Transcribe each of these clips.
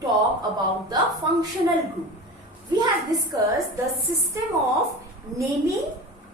talk about the functional group. We have discussed the system of naming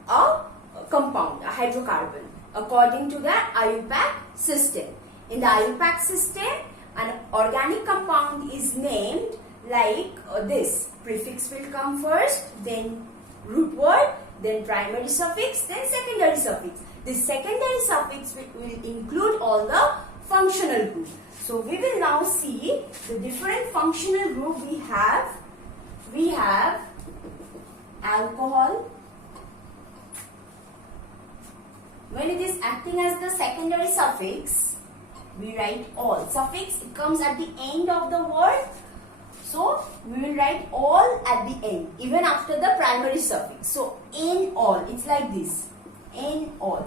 a compound, a hydrocarbon, according to the IUPAC system. In the IUPAC system, an organic compound is named like this. Prefix will come first, then root word, then primary suffix, then secondary suffix. This secondary suffix will include all the functional group. So we will now see the different functional group we have. We have alcohol. When it is acting as the secondary suffix, we write all. Suffix, it comes at the end of the word. So we will write all at the end, even after the primary suffix. So in all, it's like this. In all,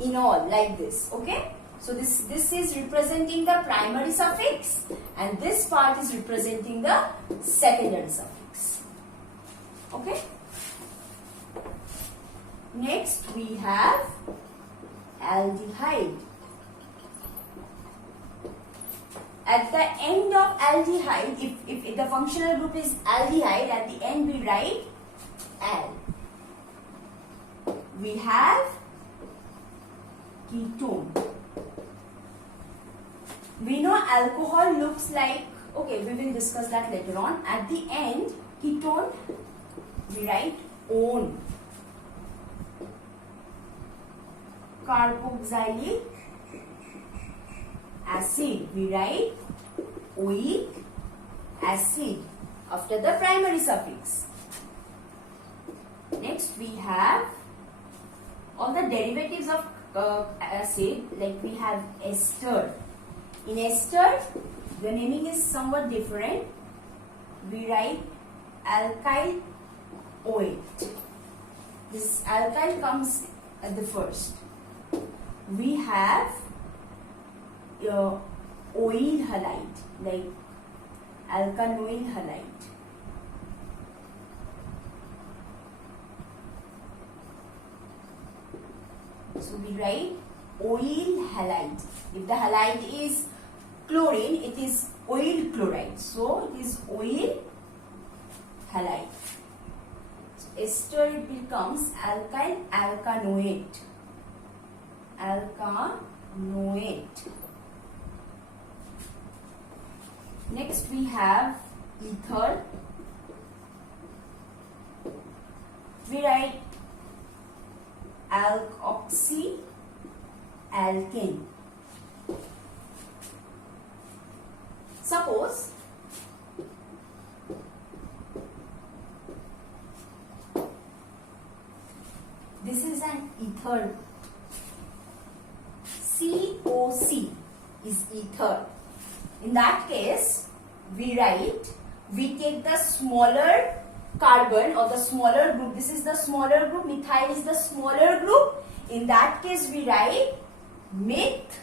like this. Okay. So this is representing the primary suffix, and this part is representing the secondary suffix. Okay. Next we have aldehyde. At the end of aldehyde, if the functional group is aldehyde, at the end we write al. We have ketone. We know alcohol looks like, okay, we will discuss that later on. At the end, ketone, we write one. Carboxylic acid, we write oic acid after the primary suffix. Next we have all the derivatives of acid, like we have ester. In ester, the naming is somewhat different. We write alkyl OH. This alkyl comes at the first. We have oil halide, like alkanoil halide. So we write oil halide. If the halide is chlorine, it is oil chloride. So it is oil halide. So ester, it becomes alkyl alkanoate. Alkanoate. Next we have ether. We write alkoxy alkane. Suppose this is an ether. COC is ether. In that case, we take the smaller carbon or the smaller group. This is the smaller group. Methyl is the smaller group. In that case, we write meth,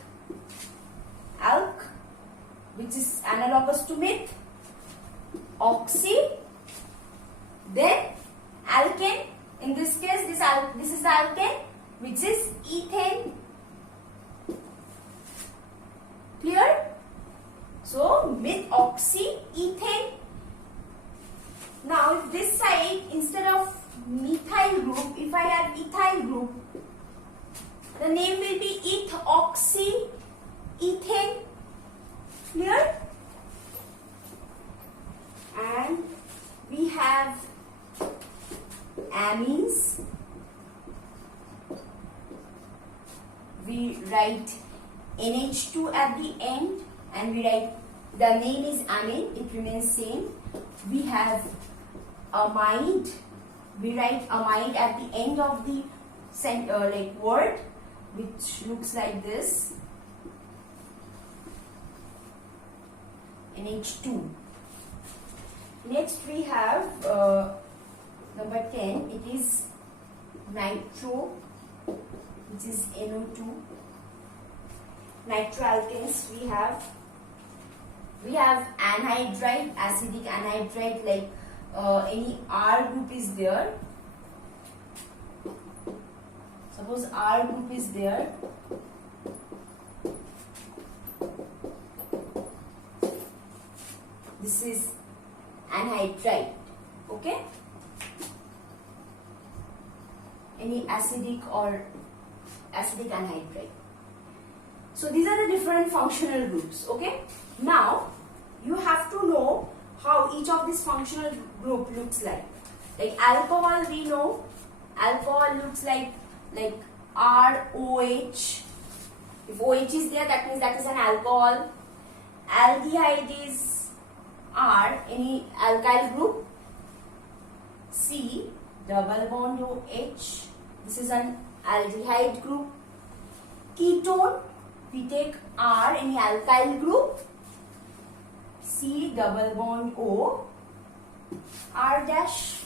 alk, which is analogous to meth, oxy, then alkane. In this case, this is the alkane, which is ethane. Clear? So methoxyethane. Now if this side, instead of methyl group, if I have ethyl group, the name will be ethoxyethane. Clear? And we have amines. We write NH2 at the end, and we write, the name is amine, it remains same. We have amide. We write amide at the end of the word, which looks like this. NH2. Next we have number 10. It is nitro, which is NO2. Nitroalkanes we have anhydride, acidic anhydride, like any R group is there. Suppose R group is there. This is anhydride. Okay. Any acidic anhydride. So these are the different functional groups. Okay. Now you have to know how each of these functional group looks like. Like alcohol, we know alcohol looks like ROH. If OH is there, that means that is an alcohol. Aldehyde is R, any alkyl group. C, double bond OH. This is an aldehyde group. Ketone, we take R, any alkyl group. C, double bond O. R dash.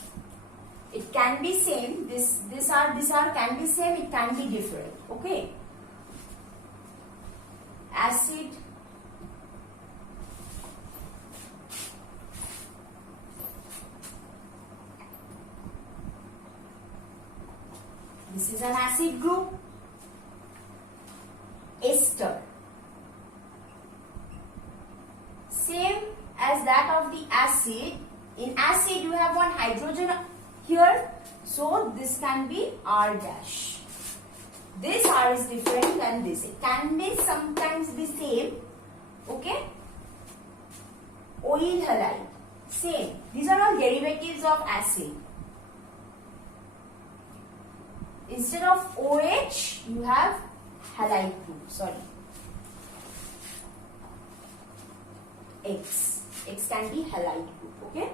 It can be same. This R can be same. It can be different. Okay. Acid. This is an acid group. Ester. Same as that of the acid. In acid you have one hydrogen here. So this can be R dash. This R is different than this. It can be sometimes be same. Okay. Oil halide. Same. These are all derivatives of acid. Instead of OH, you have halide group. Sorry. X. X can be halide group. Okay.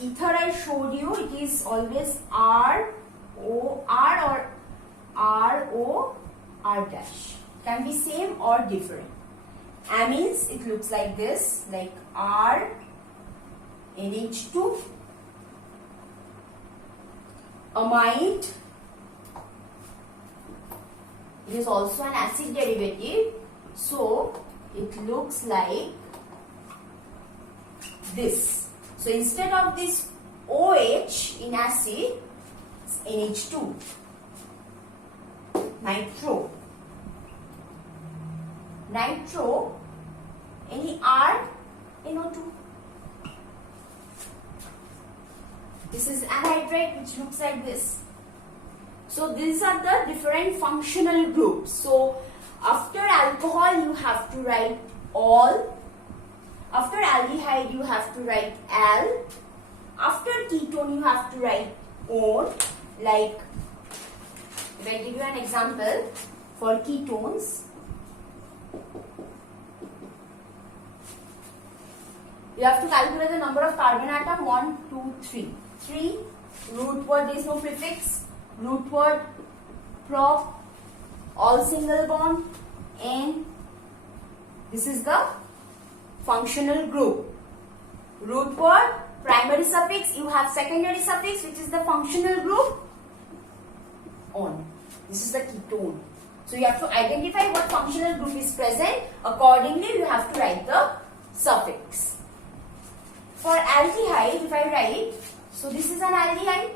Ether I showed you. It is always R, O, R or R, O, R dash. Can be same or different. Amines, it looks like this. Like R, NH2. Amide. It is also an acid derivative. So, it looks like this. So, instead of this OH in acid, it's NH2. Nitro. Nitro, any R, NO2. This is anhydride, which looks like this. So these are the different functional groups. So after alcohol you have to write all. After aldehyde you have to write al. After ketone you have to write on. Like if I give you an example for ketones. You have to calculate the number of carbon atom 1, 2, 3. 3, root word, there is no prefix. Root word, prop, all single bond, N. This is the functional group. Root word, primary suffix, you have secondary suffix, which is the functional group, on. This is the ketone. So you have to identify what functional group is present. Accordingly, you have to write the suffix. For aldehyde, if I write, so this is an aldehyde.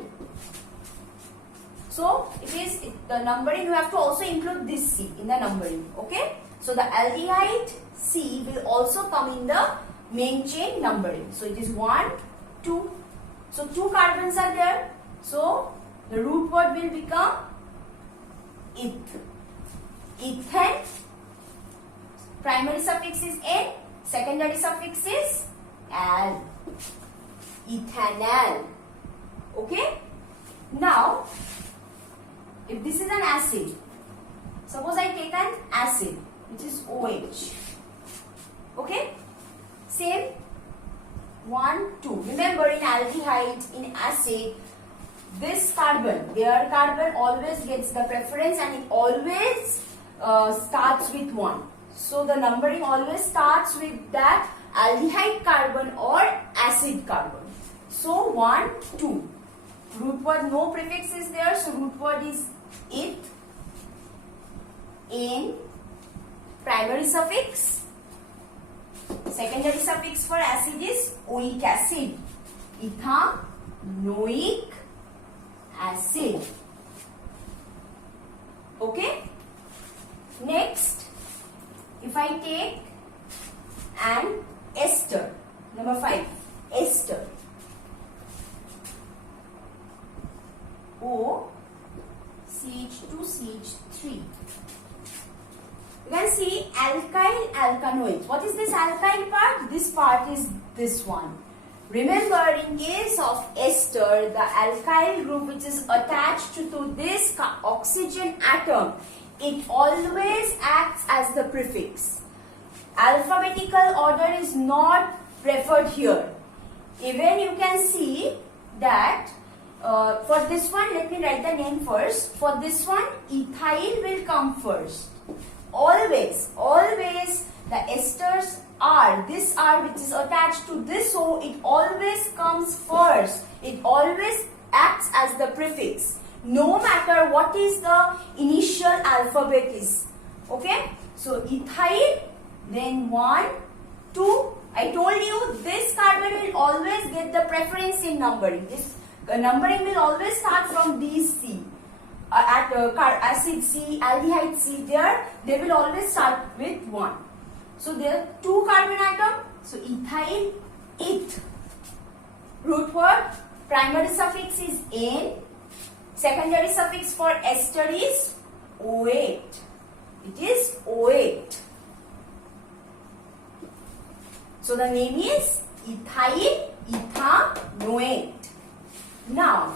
So it is the numbering, you have to also include this C in the numbering. Okay. So the aldehyde C will also come in the main chain numbering. So it is 1, 2. So 2 carbons are there. So the root word will become eth. Ethane. Primary suffix is N. Secondary suffix is al. Ethanal. Okay. Now, if this is an acid, suppose I take an acid, which is OH. Okay. Same. 1, 2. Remember, in aldehyde, in acid, this carbon, their carbon always gets the preference and it always starts with 1. So the numbering always starts with that aldehyde carbon or acid carbon. So 1, 2. Root word, no prefix is there, so root word is eth. N. Primary suffix. Secondary suffix for acid is oic acid. Ethanoic acid. Okay. Next, if I take an ester. The Number 5, ester. O CH2CH3. You can see alkyl alkanoids. What is this alkyl part? This part is this one. Remember, in case of ester, the alkyl group which is attached to this oxygen atom, it always acts as the prefix. Alphabetical order is not preferred here. Even you can see that for this one, let me write the name first. For this one, ethyl will come first. Always the esters R, this R which is attached to this O, it always comes first. It always acts as the prefix, no matter what is the initial alphabet is. Okay, so ethyl, then 1, 2. I told you this carbon will always get the preference in numbering. This numbering will always start from these C. At acid C, aldehyde C, they will always start with 1. So there are 2 carbon atoms. So ethyl, eth. Root word, primary suffix is N. Secondary suffix for ester is O8. It is O8. So the name is ethyl ethanoate. Now,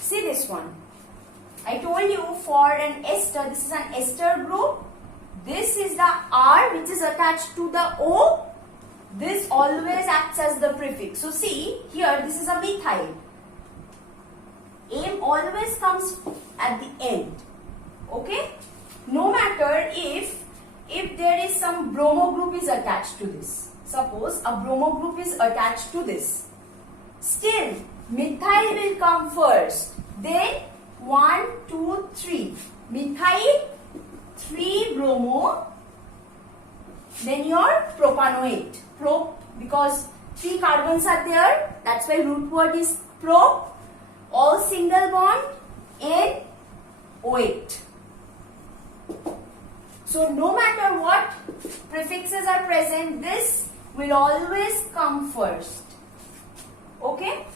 see this one. I told you for an ester, this is an ester group. This is the R which is attached to the O. This always acts as the prefix. So see, here this is a methyl. M always comes at the end. Okay? No matter if there is some bromo group is attached to this. Suppose a bromo group is attached to this. Still, methyl will come first. Then 1, 2, 3. Methyl, 3 bromo. Then your propanoate. Prop, because 3 carbons are there. That's why root word is prop. All single bond, N, O8. So no matter what prefixes are present, this will always come first. Okay?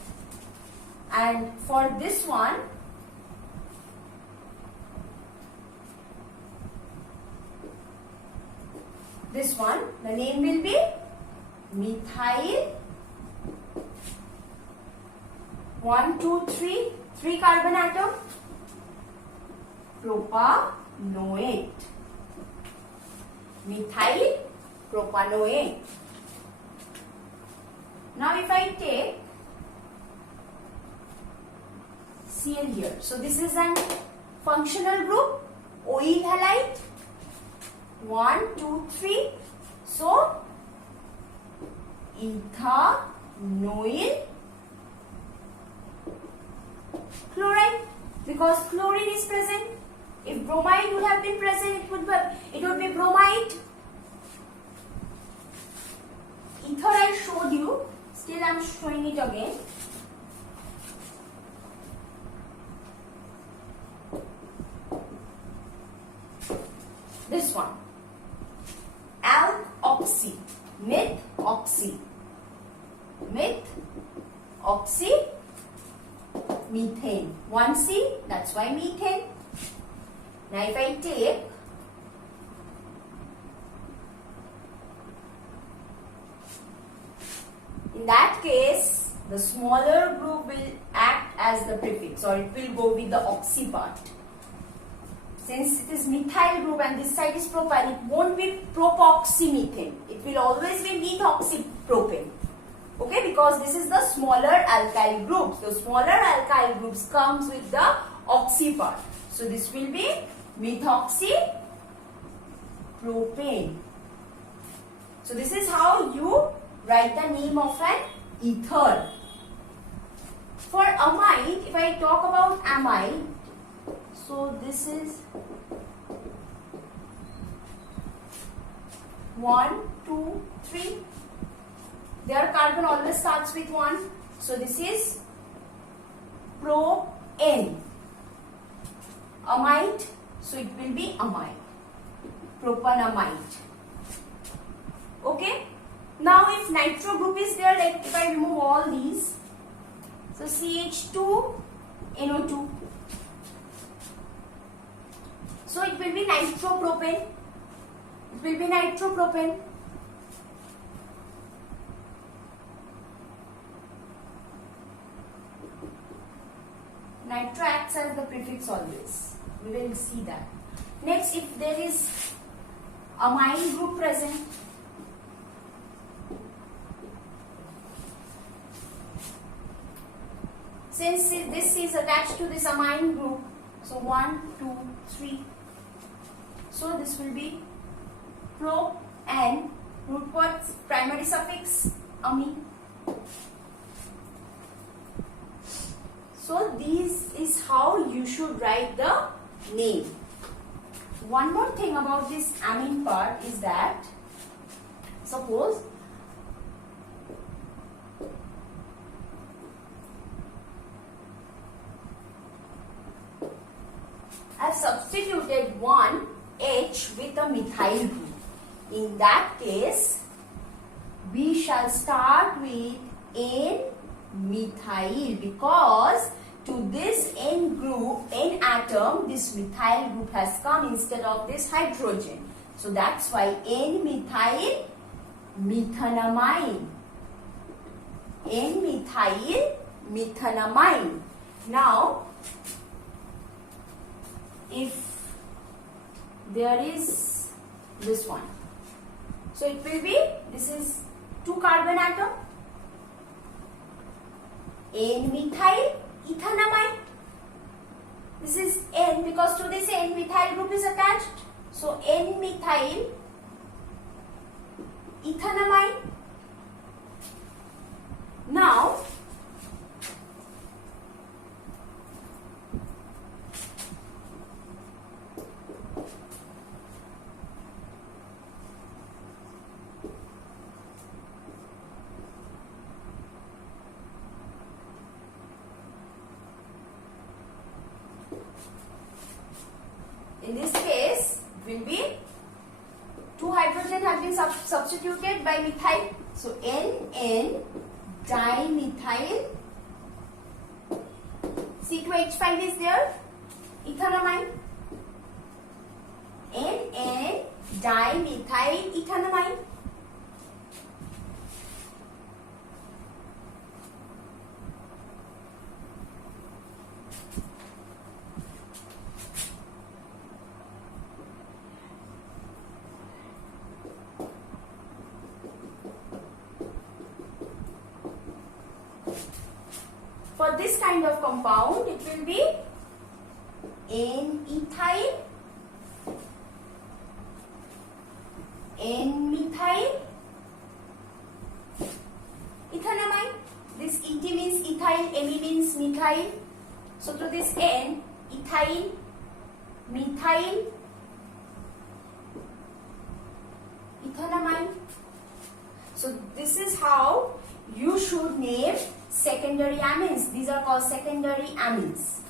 And for this one, the name will be methyl 1, 2, 3 carbon atom propanoate. Methyl propanoate. Now if I take Cl here, so this is an functional group, OE halide, 1, 2, 3. So ethanoyl chloride, because chlorine is present. If bromide would have been present, it would be bromide. Ether I showed you, still I am showing it again. This one, alkoxy, methoxy, methane. 1C, that's why methane. Now if I take in that case, the smaller group will act as the prefix, or it will go with the oxy part. Since it is methyl group and this side is propyl, it won't be propoxymethane. It will always be methoxypropane. Okay, because this is the smaller alkyl groups. The smaller alkyl groups comes with the oxy part. So this will be methoxypropane. So this is how you write the name of an ether. For amide, if I talk about amide, so this is 1, 2, 3. Their carbon always starts with 1. So this is Propane. Amide, so it will be amide. Propanamide. Okay. Now if nitro group is there, like if I remove all these, so CH2, NO2. So it will be nitropropane. It will be nitropropane. Nitro acts as the prefix always. We will see that. Next, if there is amine group present, since this is attached to this amine group, so 1, 2, 3. So this will be pro and root word primary suffix ami. So this is how you should write the name. One more thing about this amine part is that, suppose I have substituted one H with a methyl group. In that case, we shall start with N-methyl, because to this N group, N atom, this methyl group has come instead of this hydrogen. So that's why N-methyl methanamine. N-methyl methanamine. Now, if there is this one, so it will be, this is 2 carbon atom, N-methyl ethanamine. This is N because to this N methyl group is attached. So N-methyl ethanamine. Now in this case will be 2 hydrogen have been substituted by methyl. So N dimethyl C2H5 is there, ethanamine. N dimethyl ethanamine. For this kind of compound, it will be N-ethyl, N-methyl, ethanamine. This Et means ethyl, Me means methyl. So to this N, ethyl, methyl, ethanamine. So this is how you should name secondary amines. These are called secondary amines.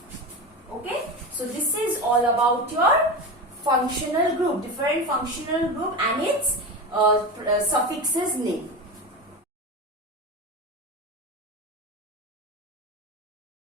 Okay, so this is all about your functional group, different functional group and its suffixes name.